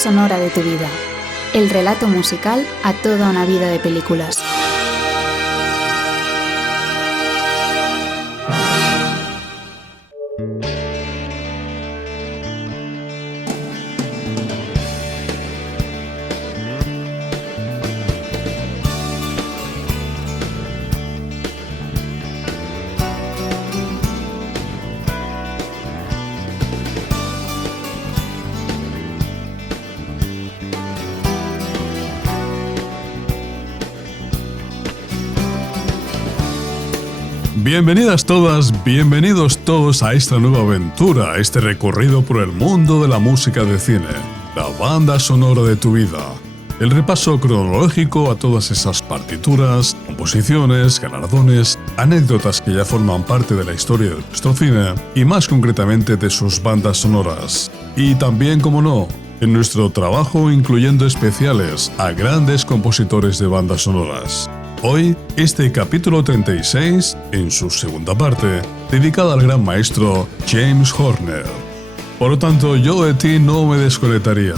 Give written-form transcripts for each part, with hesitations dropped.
sonora de tu vida. El relato musical a toda una vida de películas. Bienvenidas todas, bienvenidos todos a esta nueva aventura, a este recorrido por el mundo de la música de cine, la banda sonora de tu vida. El repaso cronológico a todas esas partituras, composiciones, galardones, anécdotas que ya forman parte de la historia de nuestro cine y más concretamente de sus bandas sonoras. Y también, como no, en nuestro trabajo incluyendo especiales a grandes compositores de bandas sonoras. Hoy, este capítulo 36, en su segunda parte, dedicada al gran maestro James Horner. Por lo tanto, yo de ti no me desconectaría.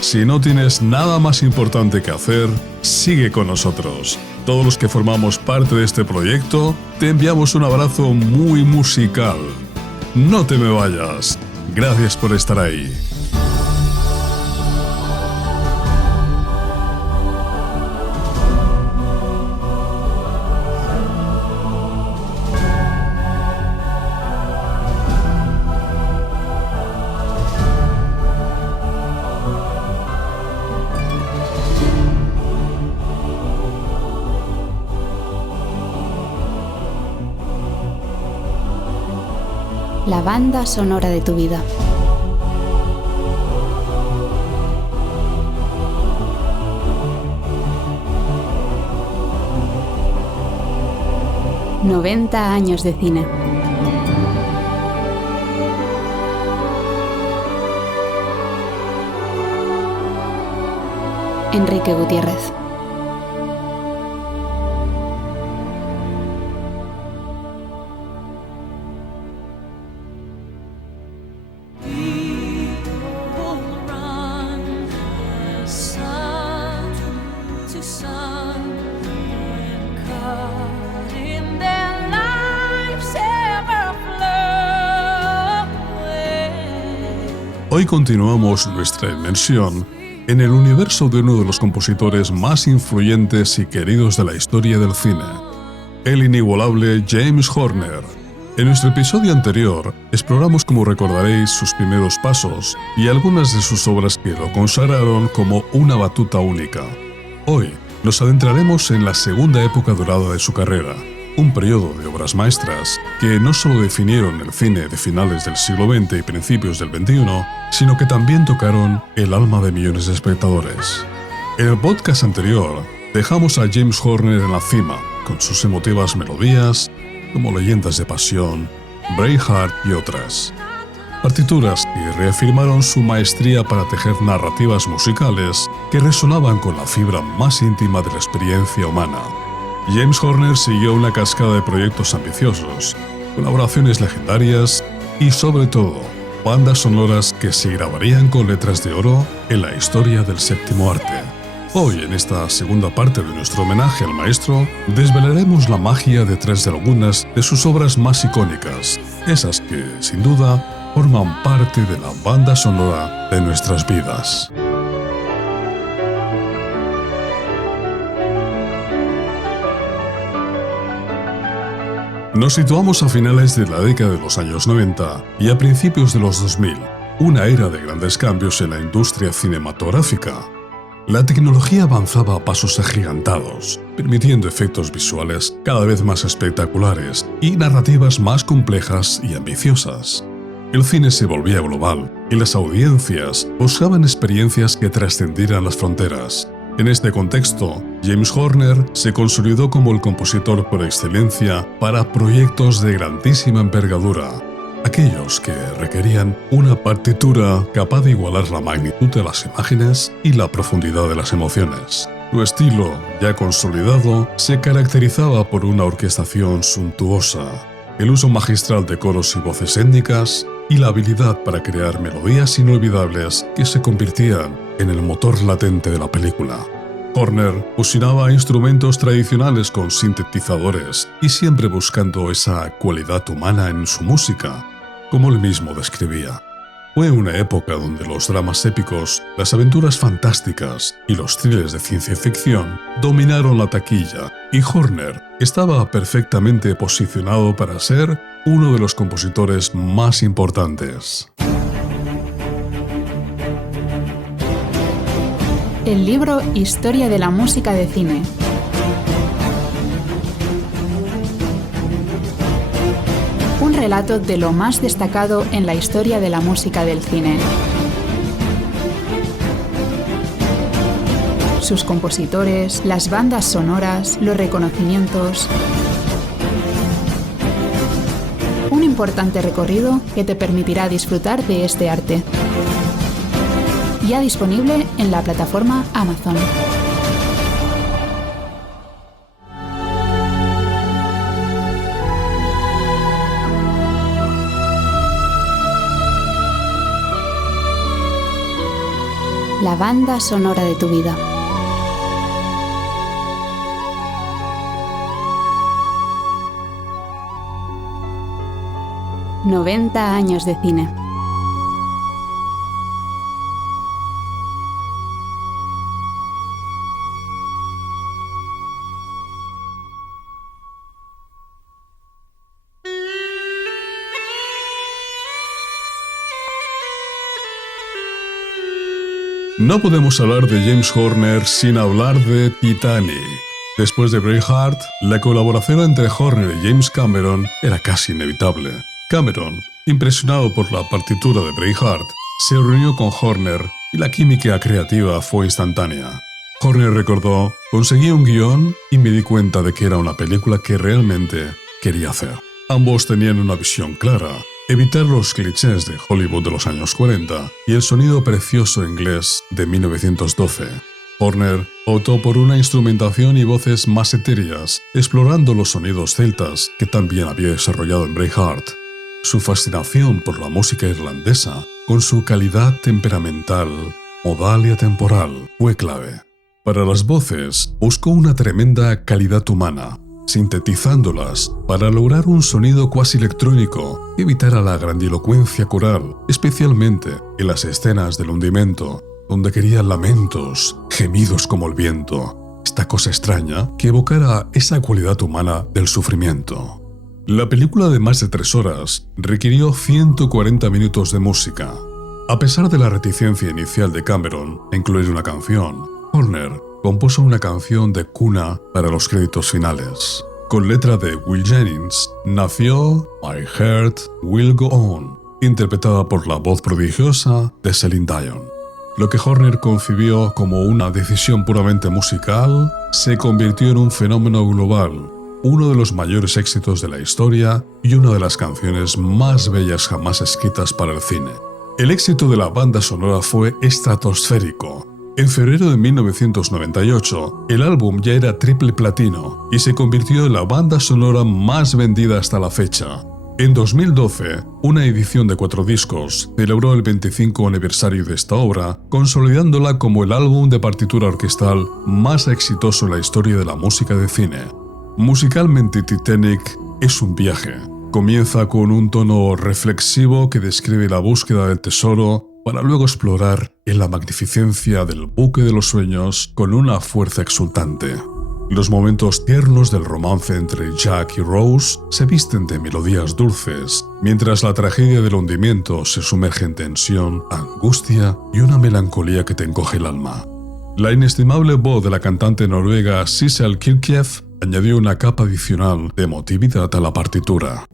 Si no tienes nada más importante que hacer, sigue con nosotros. Todos los que formamos parte de este proyecto, te enviamos un abrazo muy musical. No te me vayas. Gracias por estar ahí. La banda sonora de tu vida. «90 años de cine». Enrique Gutiérrez. Hoy continuamos nuestra inmersión en el universo de uno de los compositores más influyentes y queridos de la historia del cine, el inigualable James Horner. En nuestro episodio anterior exploramos, como recordaréis, sus primeros pasos y algunas de sus obras que lo consagraron como una batuta única. Hoy nos adentraremos en la segunda época dorada de su carrera, un periodo de obras maestras que no solo definieron el cine de finales del siglo XX y principios del XXI, sino que también tocaron el alma de millones de espectadores. En el podcast anterior dejamos a James Horner en la cima, con sus emotivas melodías, como Leyendas de Pasión, Braveheart y otras. Partituras que reafirmaron su maestría para tejer narrativas musicales que resonaban con la fibra más íntima de la experiencia humana. James Horner siguió una cascada de proyectos ambiciosos, colaboraciones legendarias y, sobre todo, bandas sonoras que se grabarían con letras de oro en la historia del séptimo arte. Hoy, en esta segunda parte de nuestro homenaje al maestro, desvelaremos la magia detrás de algunas de sus obras más icónicas, esas que, sin duda, forman parte de la banda sonora de nuestras vidas. Nos situamos a finales de la década de los años 90 y a principios de los 2000, una era de grandes cambios en la industria cinematográfica. La tecnología avanzaba a pasos agigantados, permitiendo efectos visuales cada vez más espectaculares y narrativas más complejas y ambiciosas. El cine se volvía global y las audiencias buscaban experiencias que trascendieran las fronteras. En este contexto, James Horner se consolidó como el compositor por excelencia para proyectos de grandísima envergadura, aquellos que requerían una partitura capaz de igualar la magnitud de las imágenes y la profundidad de las emociones. Su estilo, ya consolidado, se caracterizaba por una orquestación suntuosa, el uso magistral de coros y voces étnicas, y la habilidad para crear melodías inolvidables que se convertían en el motor latente de la película. Horner fusionaba instrumentos tradicionales con sintetizadores y siempre buscando esa cualidad humana en su música, como él mismo describía. Fue una época donde los dramas épicos, las aventuras fantásticas y los thrillers de ciencia ficción dominaron la taquilla, y Horner estaba perfectamente posicionado para ser uno de los compositores más importantes. El libro Historia de la música de cine. Un relato de lo más destacado en la historia de la música del cine. Sus compositores, las bandas sonoras, los reconocimientos. Un importante recorrido que te permitirá disfrutar de este arte. Ya disponible en la plataforma Amazon. La banda sonora de tu vida. $90 años de cine. No podemos hablar de James Horner sin hablar de Titanic. Después de Braveheart, la colaboración entre Horner y James Cameron era casi inevitable. Cameron, impresionado por la partitura de Braveheart, se reunió con Horner y la química creativa fue instantánea. Horner recordó: conseguí un guión y me di cuenta de que era una película que realmente quería hacer. Ambos tenían una visión clara: evitar los clichés de Hollywood de los años 40 y el sonido precioso inglés de 1912. Horner optó por una instrumentación y voces más etéreas, explorando los sonidos celtas que también había desarrollado en Braveheart. Su fascinación por la música irlandesa, con su calidad temperamental, modal y atemporal, fue clave. Para las voces, buscó una tremenda calidad humana, sintetizándolas para lograr un sonido cuasi electrónico que evitara la grandilocuencia coral, especialmente en las escenas del hundimiento, donde quería lamentos, gemidos como el viento, esta cosa extraña que evocara esa cualidad humana del sufrimiento. La película de más de 3 horas requirió 140 minutos de música. A pesar de la reticencia inicial de Cameron a incluir una canción, Horner compuso una canción de cuna para los créditos finales. Con letra de Will Jennings, nació My Heart Will Go On, interpretada por la voz prodigiosa de Celine Dion. Lo que Horner concibió como una decisión puramente musical se convirtió en un fenómeno global, uno de los mayores éxitos de la historia y una de las canciones más bellas jamás escritas para el cine. El éxito de la banda sonora fue estratosférico. En febrero de 1998, el álbum ya era triple platino y se convirtió en la banda sonora más vendida hasta la fecha. En 2012, una edición de 4 discos celebró el 25 aniversario de esta obra, consolidándola como el álbum de partitura orquestal más exitoso en la historia de la música de cine. Musicalmente, Titanic es un viaje. Comienza con un tono reflexivo que describe la búsqueda del tesoro, para luego explorar en la magnificencia del buque de los sueños con una fuerza exultante. Los momentos tiernos del romance entre Jack y Rose se visten de melodías dulces, mientras la tragedia del hundimiento se sumerge en tensión, angustia y una melancolía que te encoge el alma. La inestimable voz de la cantante noruega Sissel Kyrkjebø añadió una capa adicional de emotividad a la partitura.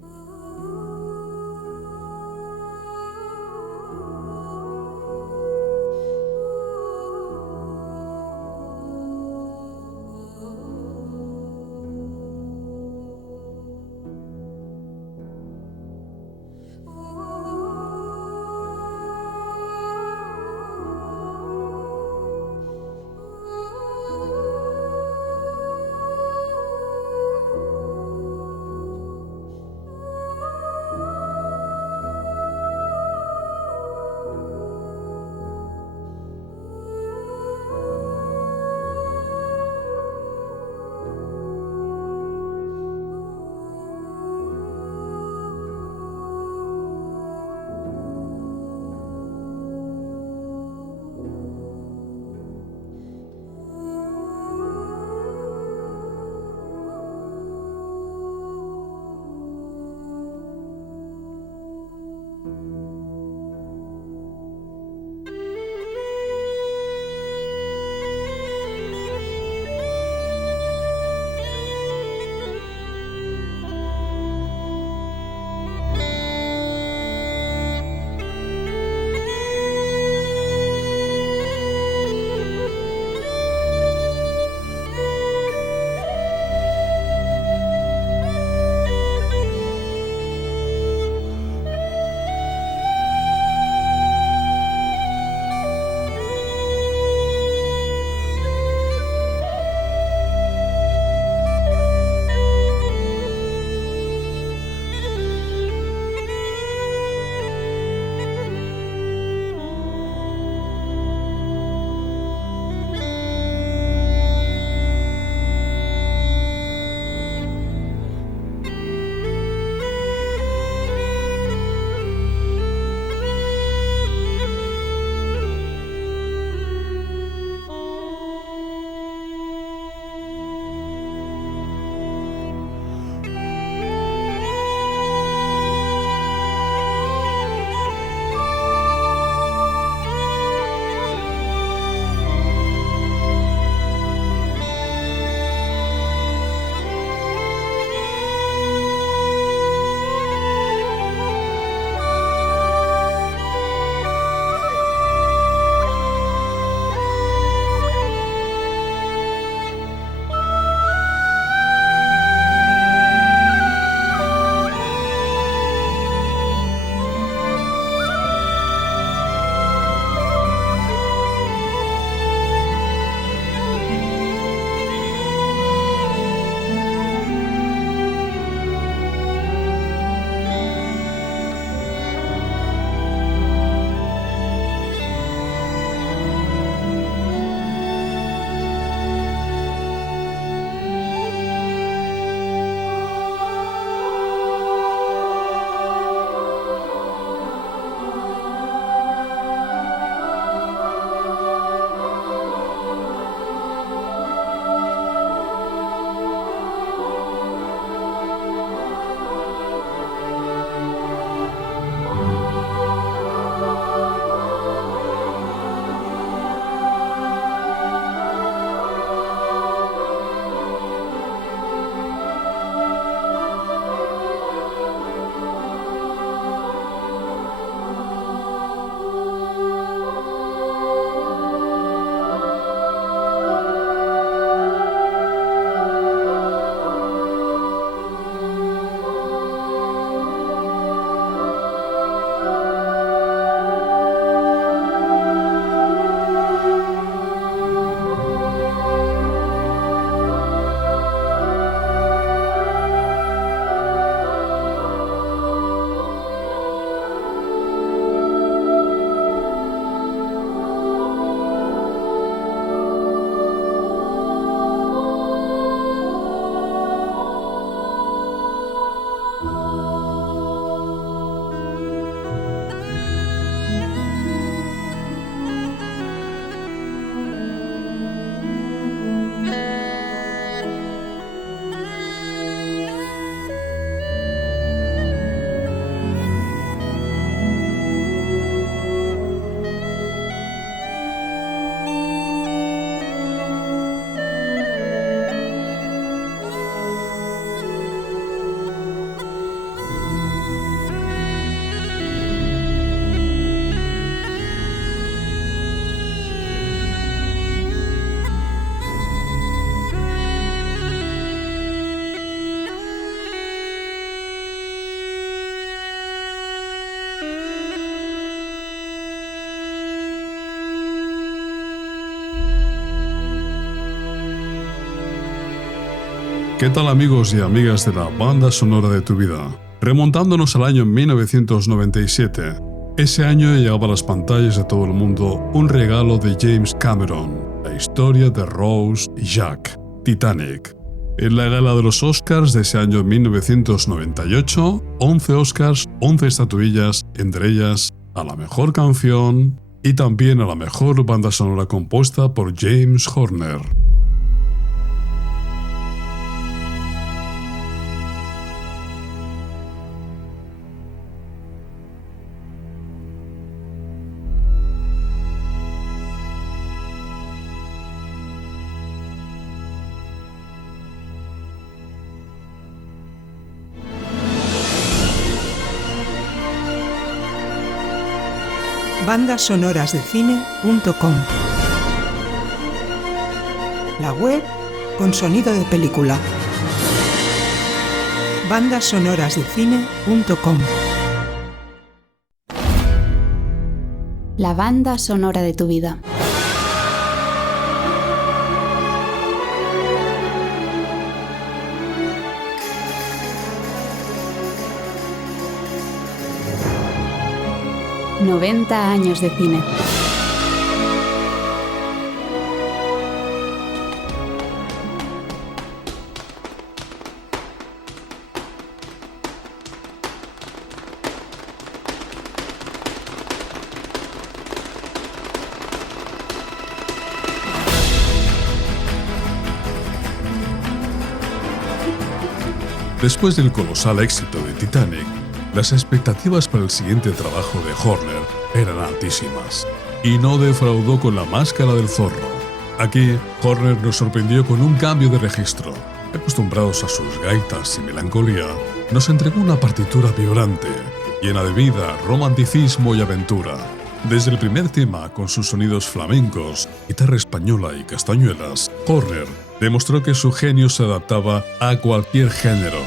¿Qué tal amigos y amigas de la banda sonora de tu vida? Remontándonos al año 1997, ese año llegaba a las pantallas de todo el mundo un regalo de James Cameron, la historia de Rose y Jack, Titanic. En la gala de los Oscars de ese año 1998, 11 Oscars, 11 estatuillas, entre ellas a la mejor canción y también a la mejor banda sonora compuesta por James Horner. bandasonorasdecine.com. La web con sonido de película. bandasonorasdecine.com. La banda sonora de tu vida. ...90 años de cine. Después del colosal éxito de Titanic, las expectativas para el siguiente trabajo de Horner eran altísimas, y no defraudó con La Máscara del Zorro. Aquí, Horner nos sorprendió con un cambio de registro. Acostumbrados a sus gaitas y melancolía, nos entregó una partitura vibrante, llena de vida, romanticismo y aventura. Desde el primer tema, con sus sonidos flamencos, guitarra española y castañuelas, Horner demostró que su genio se adaptaba a cualquier género.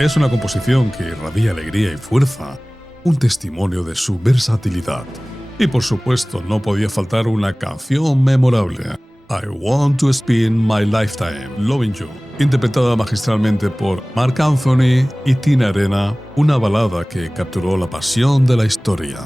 Es una composición que irradia alegría y fuerza, un testimonio de su versatilidad. Y por supuesto no podía faltar una canción memorable, I Want to Spend My Lifetime Loving You, interpretada magistralmente por Marc Anthony y Tina Arena, una balada que capturó la pasión de la historia.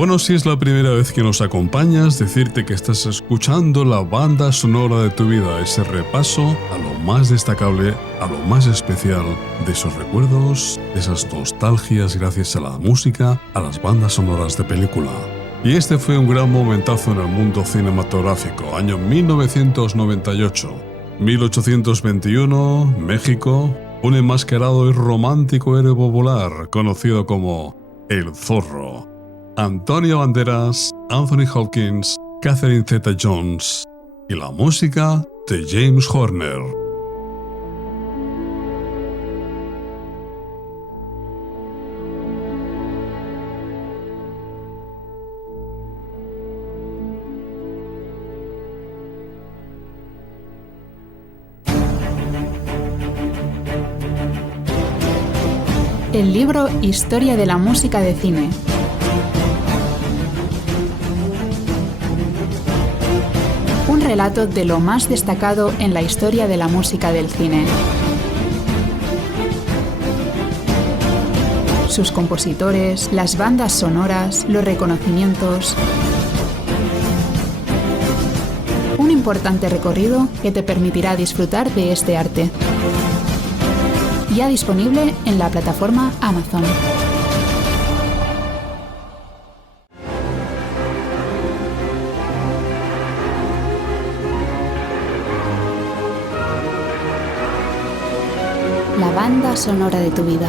Bueno, si es la primera vez que nos acompañas, decirte que estás escuchando la banda sonora de tu vida, ese repaso a lo más destacable, a lo más especial de esos recuerdos, de esas nostalgias gracias a la música, a las bandas sonoras de película. Y este fue un gran momentazo en el mundo cinematográfico, año 1998. 1821, México, un enmascarado y romántico héroe popular conocido como El Zorro. Antonio Banderas, Anthony Hopkins, Catherine Zeta-Jones y la música de James Horner. El libro Historia de la música de cine. Un relato de lo más destacado en la historia de la música del cine. Sus compositores, las bandas sonoras, los reconocimientos. Un importante recorrido que te permitirá disfrutar de este arte. Ya disponible en la plataforma Amazon. La banda sonora de tu vida.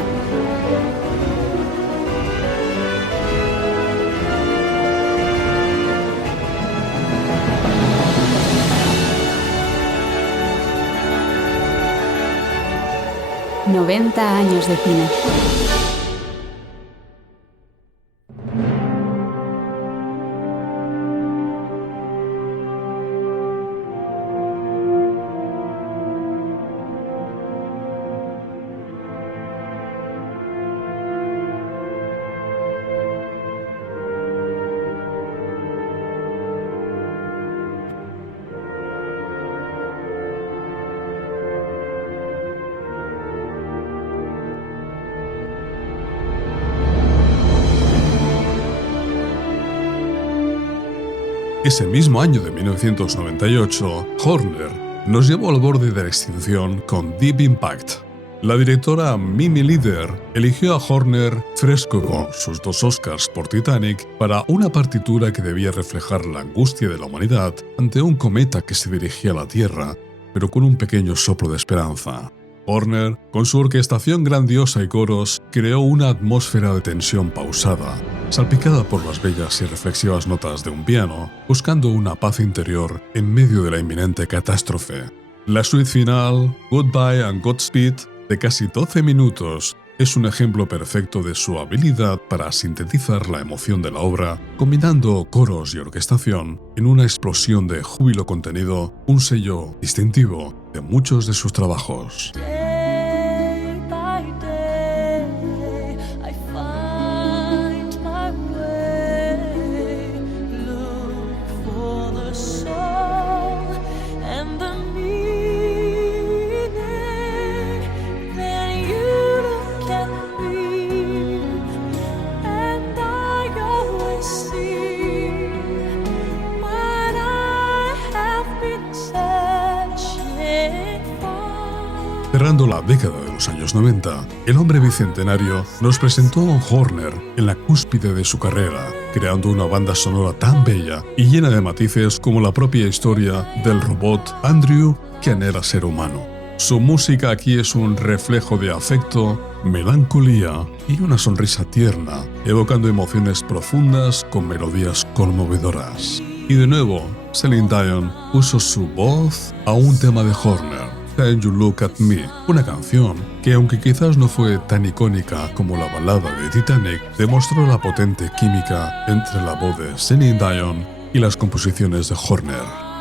...90 años de cine. Ese mismo año de 1998, Horner nos llevó al borde de la extinción con Deep Impact. La directora Mimi Leder eligió a Horner, fresco con sus 2 Oscars por Titanic, para una partitura que debía reflejar la angustia de la humanidad ante un cometa que se dirigía a la Tierra, pero con un pequeño soplo de esperanza. Horner, con su orquestación grandiosa y coros, creó una atmósfera de tensión pausada, salpicada por las bellas y reflexivas notas de un piano, buscando una paz interior en medio de la inminente catástrofe. La suite final, Goodbye and Godspeed, de casi 12 minutos, es un ejemplo perfecto de su habilidad para sintetizar la emoción de la obra, combinando coros y orquestación en una explosión de júbilo contenido, un sello distintivo de muchos de sus trabajos. Cerrando la década de los años 90, el hombre bicentenario nos presentó a Horner en la cúspide de su carrera, creando una banda sonora tan bella y llena de matices como la propia historia del robot Andrew que anhela ser humano. Su música aquí es un reflejo de afecto, melancolía y una sonrisa tierna, evocando emociones profundas con melodías conmovedoras. Y de nuevo, Celine Dion puso su voz a un tema de Horner, Can You Look at Me, una canción que, aunque quizás no fue tan icónica como la balada de Titanic, demostró la potente química entre la voz de Celine Dion y las composiciones de Horner.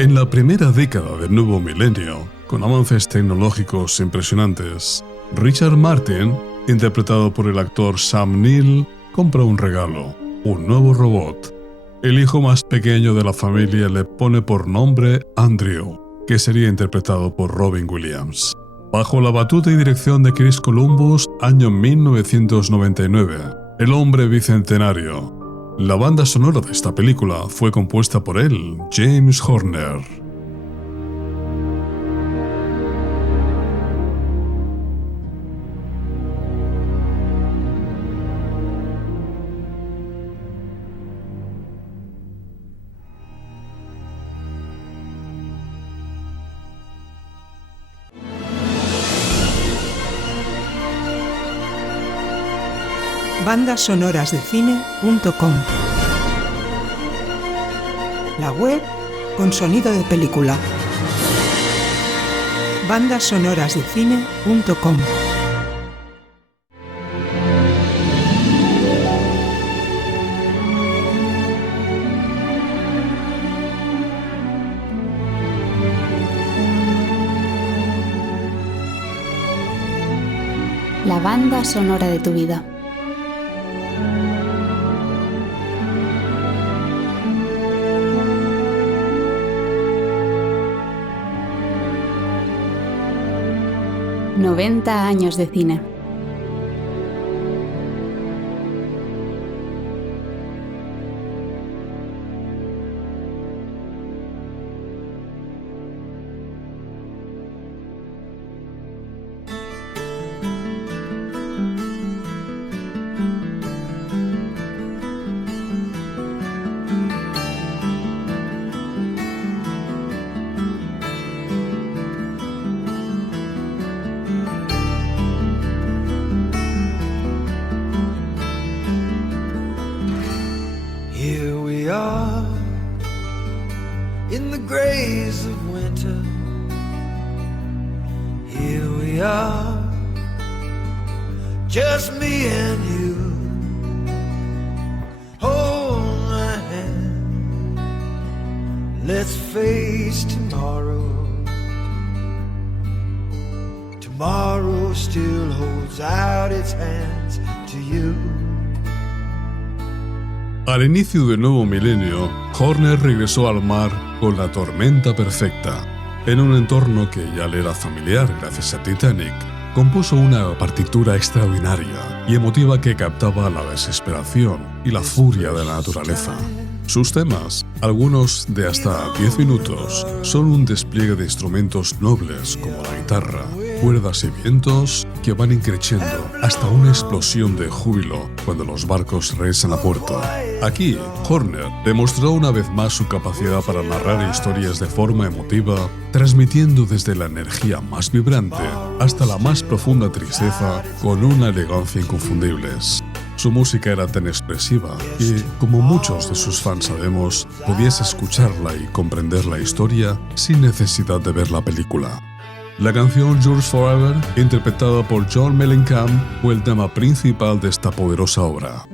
En la primera década del nuevo milenio, con avances tecnológicos impresionantes, Richard Martin, interpretado por el actor Sam Neill, compra un regalo, un nuevo robot. El hijo más pequeño de la familia le pone por nombre Andrew, que sería interpretado por Robin Williams. Bajo la batuta y dirección de Chris Columbus, año 1999, El hombre bicentenario. La banda sonora de esta película fue compuesta por él, James Horner. Bandassonorasdecine.com. La web con sonido de película. Bandassonorasdecine.com. La banda sonora de tu vida. ...90 años de cine. In the grays of winter, here we are, just me and you. Hold my hand, let's face tomorrow. Tomorrow still holds out its hands to you. Al inicio del nuevo milenio, Horner regresó al mar con La tormenta perfecta. En un entorno que ya le era familiar gracias a Titanic, compuso una partitura extraordinaria y emotiva que captaba la desesperación y la furia de la naturaleza. Sus temas, algunos de hasta 10 minutos, son un despliegue de instrumentos nobles como la guitarra, cuerdas y vientos que van increciendo hasta una explosión de júbilo cuando los barcos regresan a puerto. Aquí, Horner demostró una vez más su capacidad para narrar historias de forma emotiva, transmitiendo desde la energía más vibrante hasta la más profunda tristeza con una elegancia inconfundible. Su música era tan expresiva y, como muchos de sus fans sabemos, podías escucharla y comprender la historia sin necesidad de ver la película. La canción Yours Forever, interpretada por John Mellencamp, fue el tema principal de esta poderosa obra.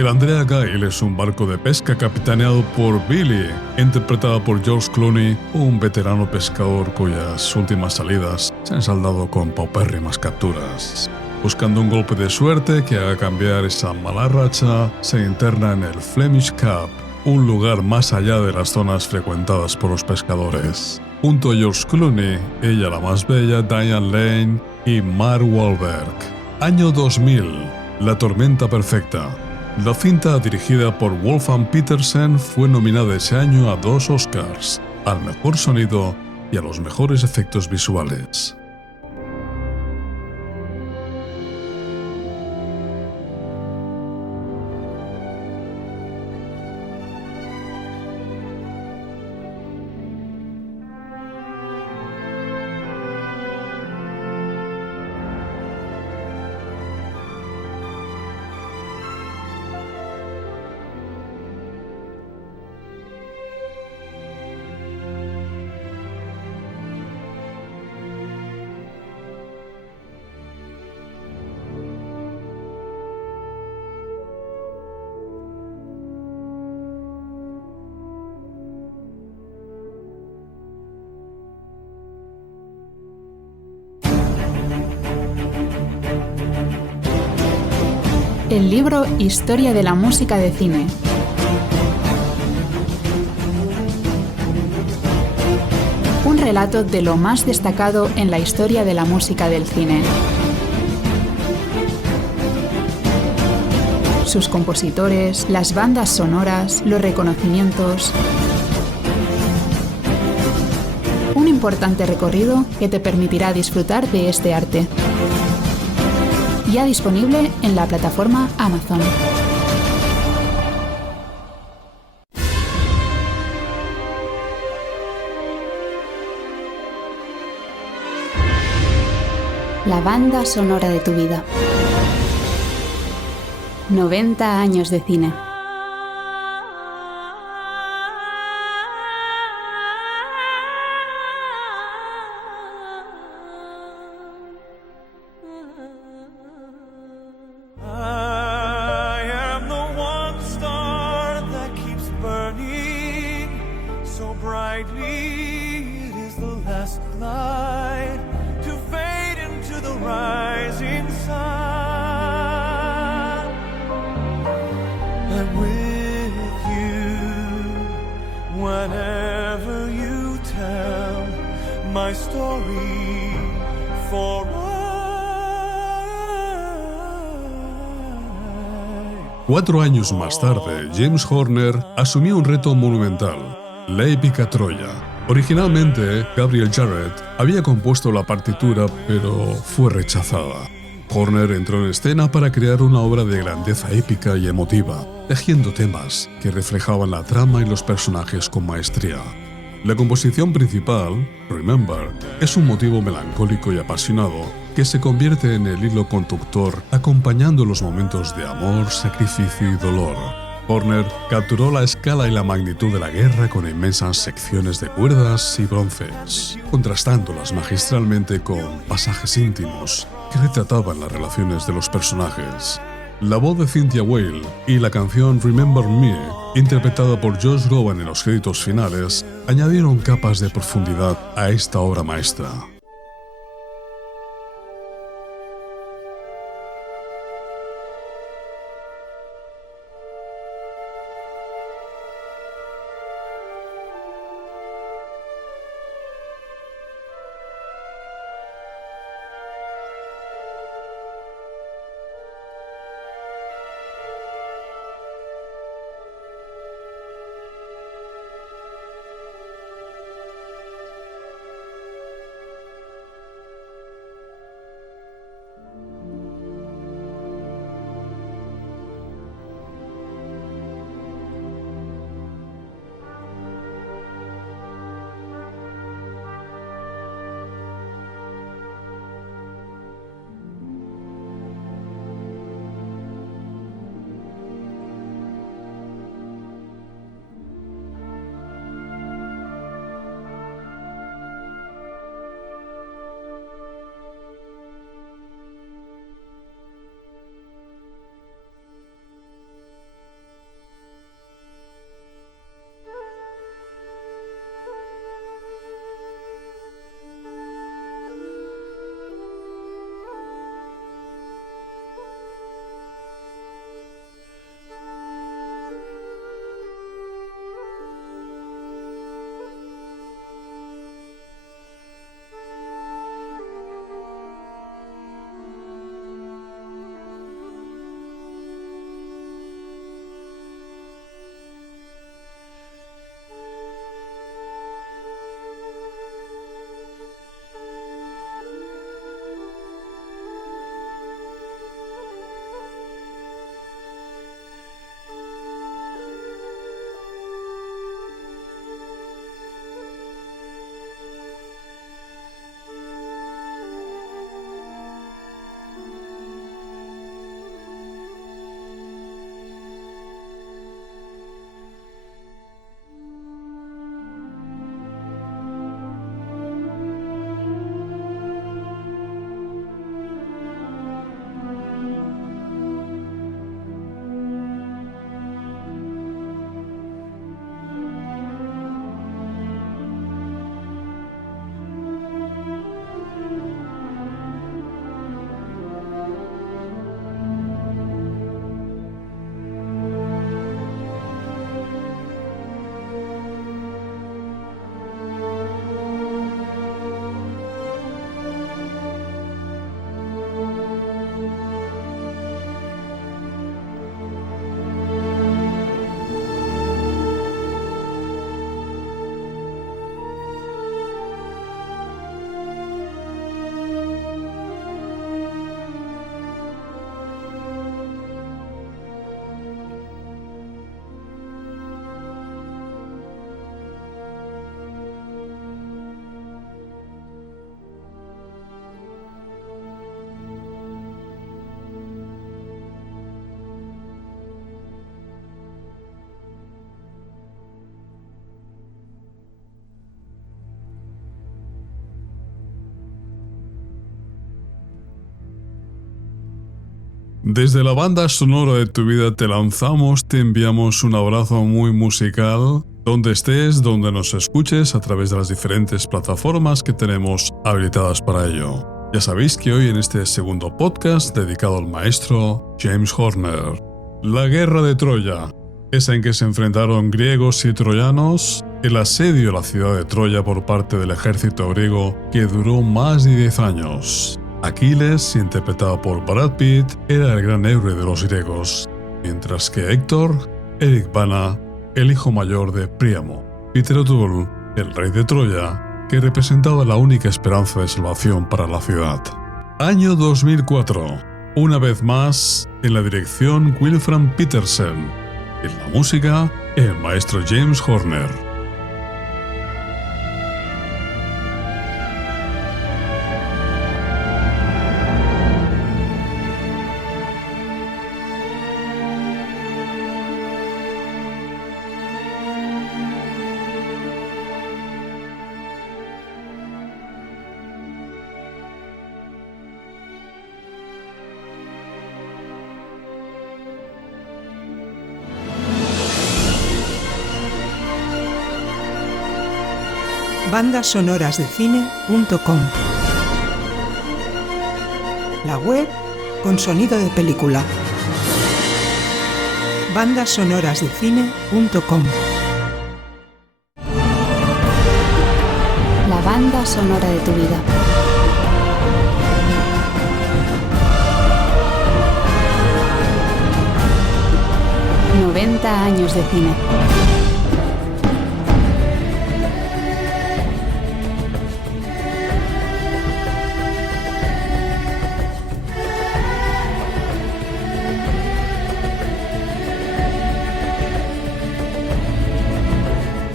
El Andrea Gail es un barco de pesca capitaneado por Billy, interpretado por George Clooney, un veterano pescador cuyas últimas salidas se han saldado con paupérrimas capturas. Buscando un golpe de suerte que haga cambiar esa mala racha, se interna en el Flemish Cup, un lugar más allá de las zonas frecuentadas por los pescadores. Junto a George Clooney, ella la más bella, Diane Lane y Mark Wahlberg. Año 2000, La tormenta perfecta. La cinta, dirigida por Wolfgang Petersen, fue nominada ese año a 2 Oscars, al mejor sonido y a los mejores efectos visuales. El libro Historia de la música de cine. Un relato de lo más destacado en la historia de la música del cine. Sus compositores, las bandas sonoras, los reconocimientos. Un importante recorrido que te permitirá disfrutar de este arte. Ya disponible en la plataforma Amazon. La banda sonora de tu vida. 90 años de cine. Cuatro años más tarde, James Horner asumió un reto monumental, la épica Troya. Originalmente, Gabriel Jarrett había compuesto la partitura, pero fue rechazada. Horner entró en escena para crear una obra de grandeza épica y emotiva, tejiendo temas que reflejaban la trama y los personajes con maestría. La composición principal, Remember, es un motivo melancólico y apasionado que se convierte en el hilo conductor acompañando los momentos de amor, sacrificio y dolor. Horner capturó la escala y la magnitud de la guerra con inmensas secciones de cuerdas y bronces, contrastándolas magistralmente con pasajes íntimos que retrataban las relaciones de los personajes. La voz de Cynthia Weil y la canción Remember Me, interpretada por Josh Groban en los créditos finales, añadieron capas de profundidad a esta obra maestra. Desde la banda sonora de tu vida te lanzamos, te enviamos un abrazo muy musical, donde estés, donde nos escuches, a través de las diferentes plataformas que tenemos habilitadas para ello. Ya sabéis que hoy en este segundo podcast dedicado al maestro James Horner, la guerra de Troya, esa en que se enfrentaron griegos y troyanos, el asedio a la ciudad de Troya por parte del ejército griego que duró más de 10 años. Aquiles, interpretado por Brad Pitt, era el gran héroe de los griegos, mientras que Héctor, Eric Bana, el hijo mayor de Príamo, Peter O'Toole, el rey de Troya, que representaba la única esperanza de salvación para la ciudad. Año 2004. Una vez más, en la dirección Wilfram Petersen. En la música, el maestro James Horner. bandassonorasdecine.com. La web con sonido de película. bandassonorasdecine.com. La banda sonora de tu vida. ...90 años de cine.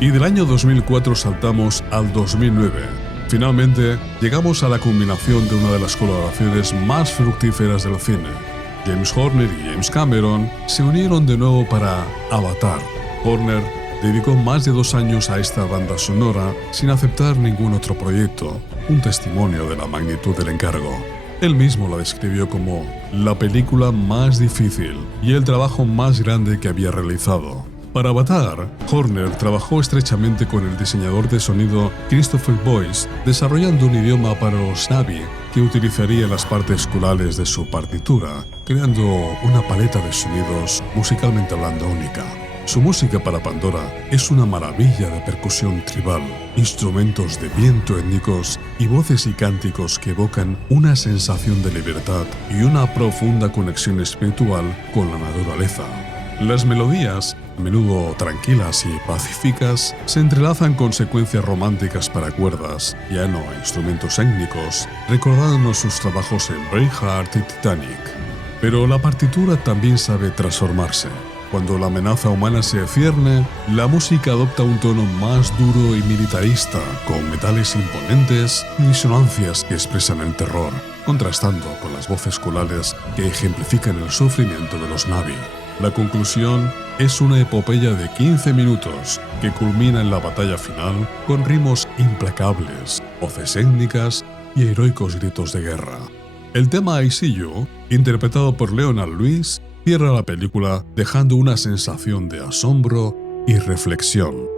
Y del año 2004 saltamos al 2009. Finalmente, llegamos a la culminación de una de las colaboraciones más fructíferas del cine. James Horner y James Cameron se unieron de nuevo para Avatar. Horner dedicó más de 2 años a esta banda sonora sin aceptar ningún otro proyecto, un testimonio de la magnitud del encargo. Él mismo la describió como la película más difícil y el trabajo más grande que había realizado. Para Avatar, Horner trabajó estrechamente con el diseñador de sonido Christopher Boyce, desarrollando un idioma para los Na'vi que utilizaría las partes corales de su partitura, creando una paleta de sonidos musicalmente hablando única. Su música para Pandora es una maravilla de percusión tribal, instrumentos de viento étnicos y voces y cánticos que evocan una sensación de libertad y una profunda conexión espiritual con la naturaleza. Las melodías, a menudo tranquilas y pacíficas, se entrelazan con secuencias románticas para cuerdas, piano e instrumentos étnicos, recordándonos sus trabajos en Braveheart y Titanic. Pero la partitura también sabe transformarse. Cuando la amenaza humana se cierne, la música adopta un tono más duro y militarista, con metales imponentes y disonancias que expresan el terror, contrastando con las voces corales que ejemplifican el sufrimiento de los Na'vi. La conclusión es una epopeya de 15 minutos que culmina en la batalla final con ritmos implacables, voces étnicas y heroicos gritos de guerra. El tema I See You, interpretado por Leonard Lewis, cierra la película dejando una sensación de asombro y reflexión.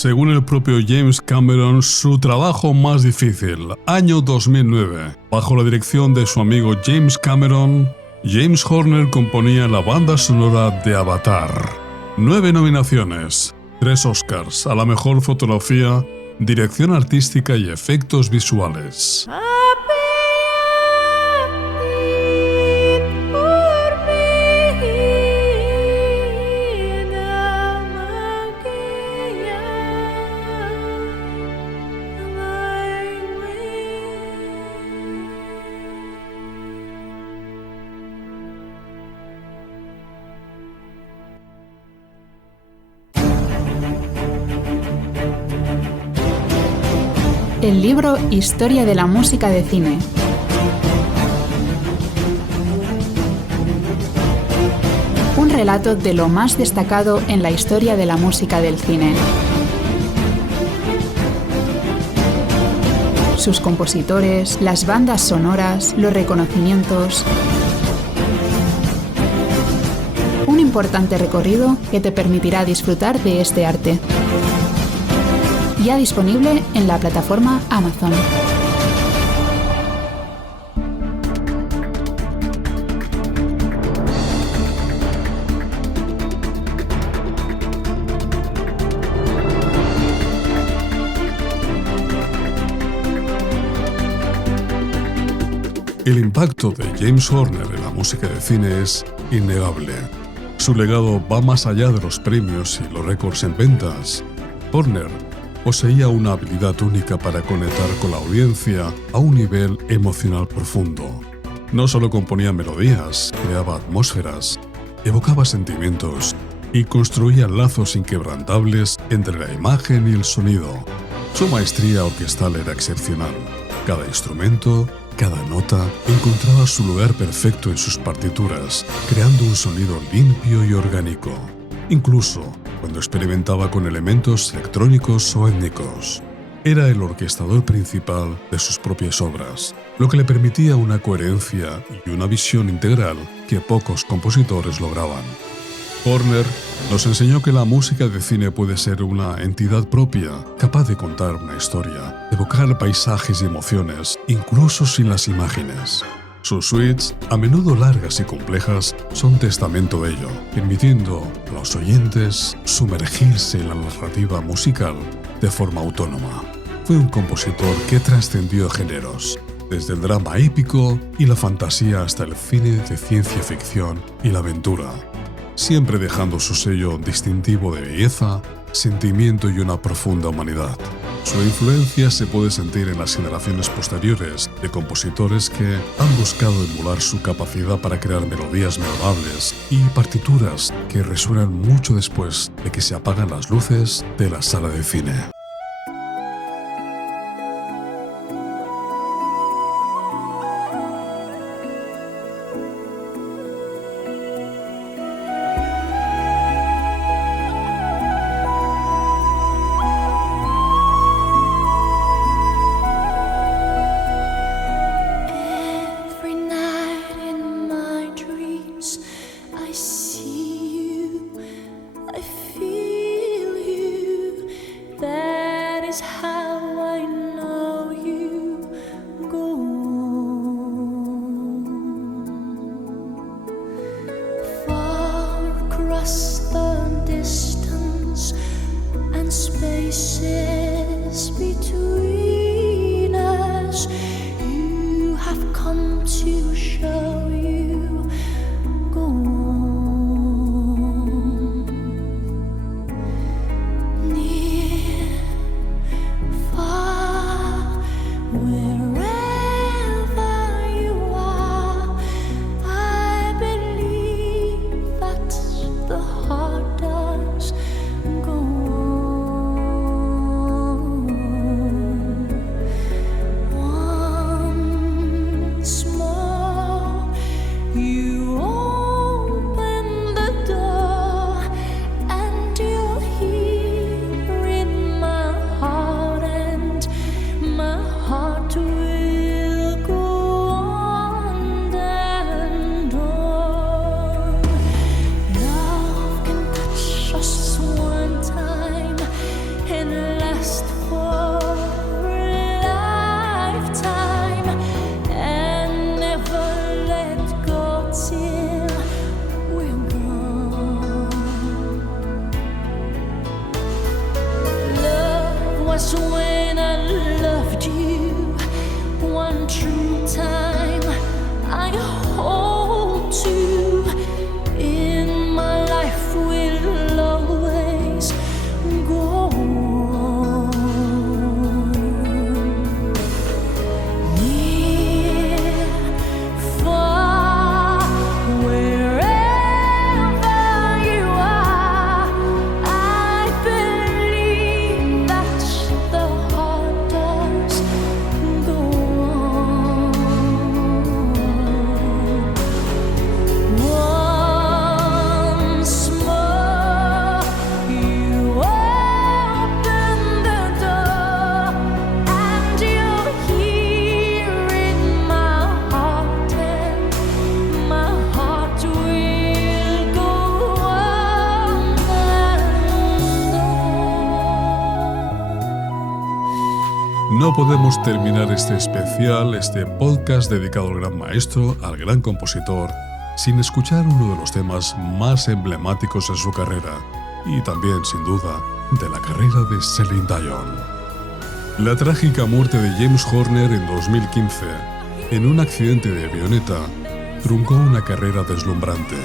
según el propio James Cameron, su trabajo más difícil, año 2009. Bajo la dirección de su amigo James Cameron, James Horner componía la banda sonora de Avatar. 9 nominaciones, 3 Oscars a la mejor fotografía, dirección artística y efectos visuales. El libro Historia de la música de cine. Un relato de lo más destacado en la historia de la música del cine. Sus compositores, las bandas sonoras, los reconocimientos. Un importante recorrido que te permitirá disfrutar de este arte. Ya disponible en la plataforma Amazon. El impacto de James Horner en la música de cine es innegable. Su legado va más allá de los premios y los récords en ventas. Horner poseía una habilidad única para conectar con la audiencia a un nivel emocional profundo. No solo componía melodías, creaba atmósferas, evocaba sentimientos y construía lazos inquebrantables entre la imagen y el sonido. Su maestría orquestal era excepcional. Cada instrumento, cada nota, encontraba su lugar perfecto en sus partituras, creando un sonido limpio y orgánico. Incluso cuando experimentaba con elementos electrónicos o étnicos. Era el orquestador principal de sus propias obras, lo que le permitía una coherencia y una visión integral que pocos compositores lograban. Horner nos enseñó que la música de cine puede ser una entidad propia, capaz de contar una historia, evocar paisajes y emociones, incluso sin las imágenes. Sus suites, a menudo largas y complejas, son testamento de ello, permitiendo a los oyentes sumergirse en la narrativa musical de forma autónoma. Fue un compositor que trascendió géneros, desde el drama épico y la fantasía hasta el cine de ciencia ficción y la aventura, siempre dejando su sello distintivo de belleza, sentimiento y una profunda humanidad. Su influencia se puede sentir en las generaciones posteriores de compositores que han buscado emular su capacidad para crear melodías memorables y partituras que resuenan mucho después de que se apagan las luces de la sala de cine. Spaces between us, you have come to show you go on. Near, far, wherever you are, I believe that the heart does go on. true time I hold to in my life will always go on. Near, far, wherever you are, I believe that the heart does go on. Once more, you open the door, and you're here in my heart, and my heart will go on and on. No podemos terminar este especial, este podcast dedicado al gran maestro, al gran compositor, sin escuchar uno de los temas más emblemáticos de su carrera y también, sin duda, de la carrera de Celine Dion. La trágica muerte de James Horner en 2015, en un accidente de avioneta, truncó una carrera deslumbrante.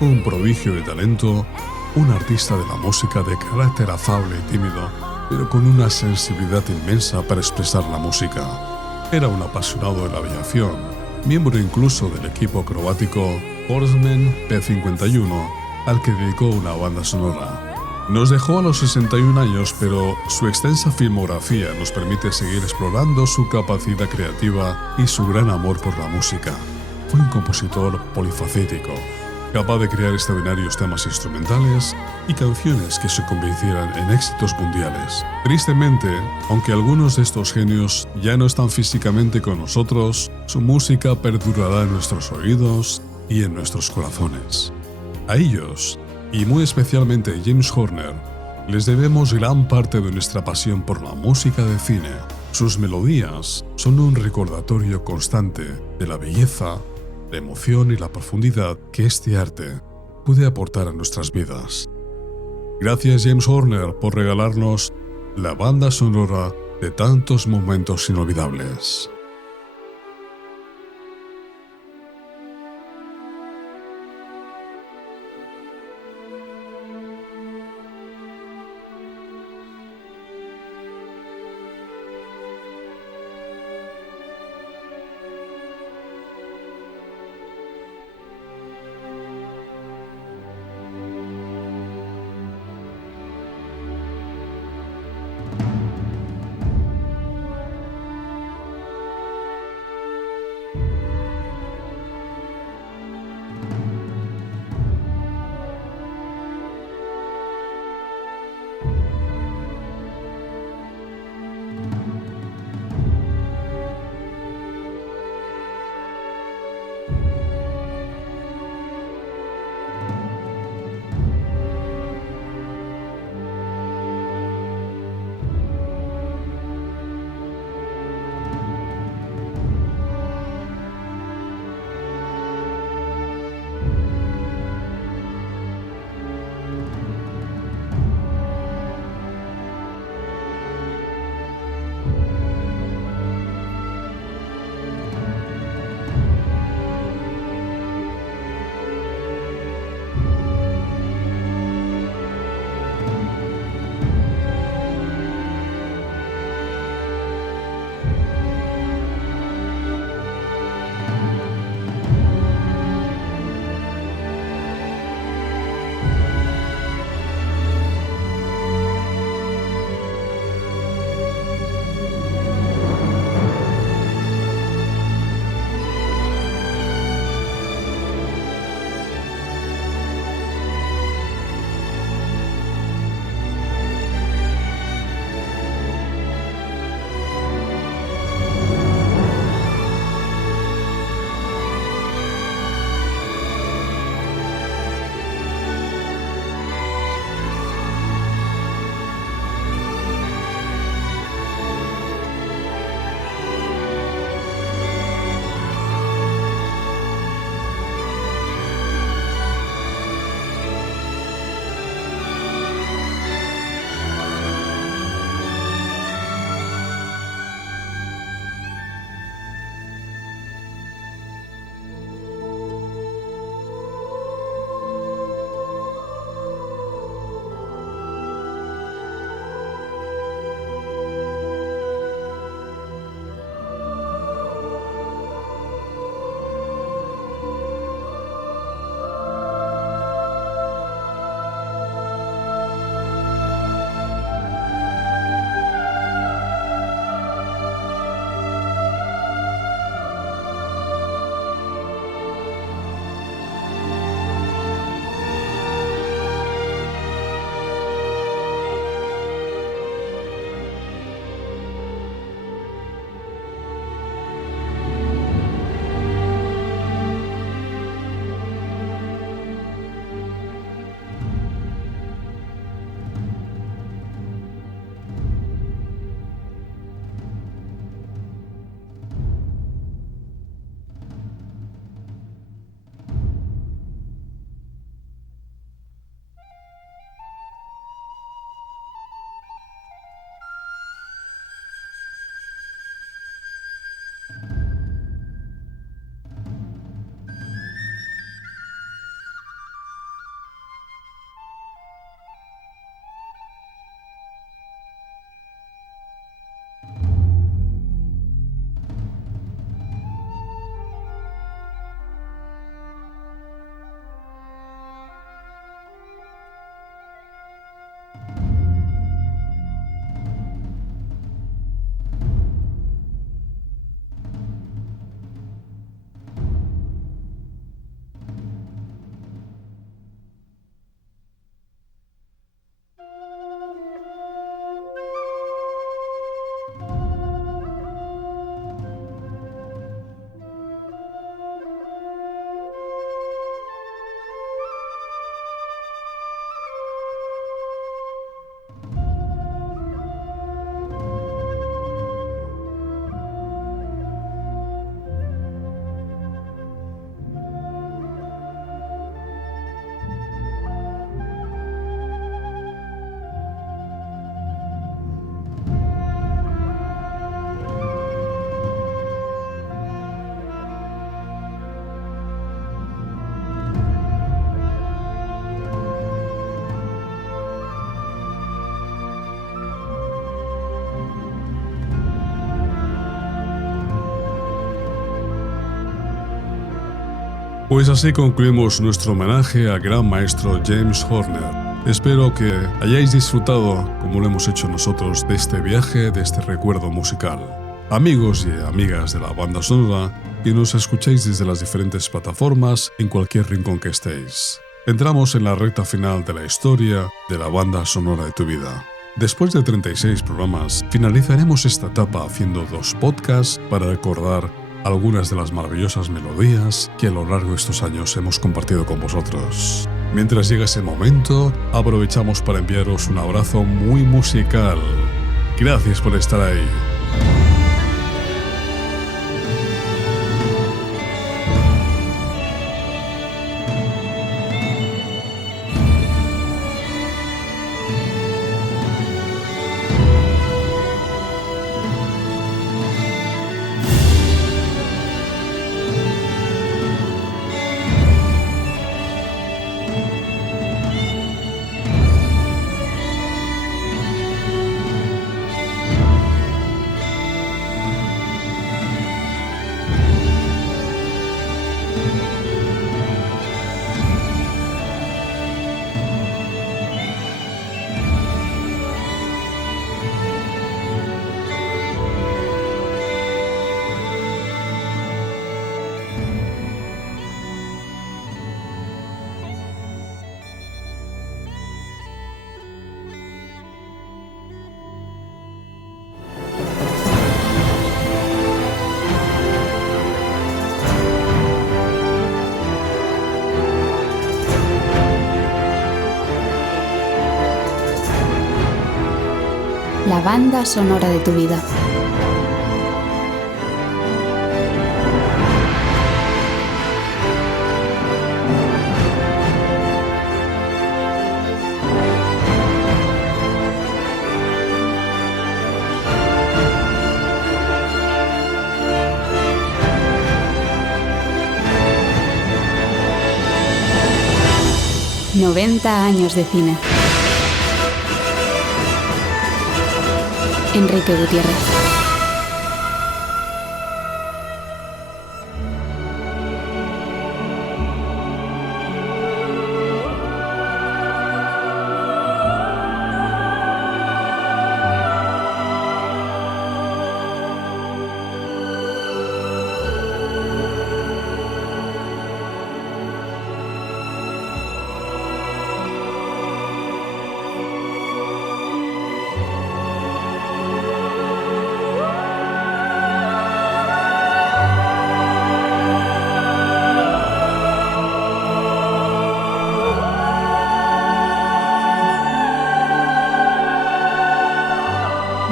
Un prodigio de talento, un artista de la música de carácter afable y tímido, pero con una sensibilidad inmensa para expresar la música. Era un apasionado de la aviación, miembro incluso del equipo acrobático Horseman P-51, al que dedicó una banda sonora. Nos dejó a los 61 años, pero su extensa filmografía nos permite seguir explorando su capacidad creativa y su gran amor por la música. Fue un compositor polifacético, capaz de crear extraordinarios temas instrumentales y canciones que se convirtieran en éxitos mundiales. Tristemente, aunque algunos de estos genios ya no están físicamente con nosotros, su música perdurará en nuestros oídos y en nuestros corazones. A ellos, y muy especialmente a James Horner, les debemos gran parte de nuestra pasión por la música de cine. Sus melodías son un recordatorio constante de la belleza, la emoción y la profundidad que este arte puede aportar a nuestras vidas. Gracias James Horner por regalarnos la banda sonora de tantos momentos inolvidables. Pues así concluimos nuestro homenaje al gran maestro James Horner. Espero que hayáis disfrutado, como lo hemos hecho nosotros, de este viaje, de este recuerdo musical. Amigos y amigas de la banda sonora, y nos escucháis desde las diferentes plataformas en cualquier rincón que estéis. Entramos en la recta final de la historia de la banda sonora de tu vida. Después de 36 programas, finalizaremos esta etapa haciendo 2 podcasts para recordar algunas de las maravillosas melodías que a lo largo de estos años hemos compartido con vosotros. Mientras llega ese momento, aprovechamos para enviaros un abrazo muy musical. Gracias por estar ahí. La banda sonora de tu vida. «90 años de cine». Enrique Gutiérrez.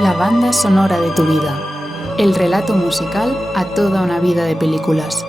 La banda sonora de tu vida. El relato musical a toda una vida de películas.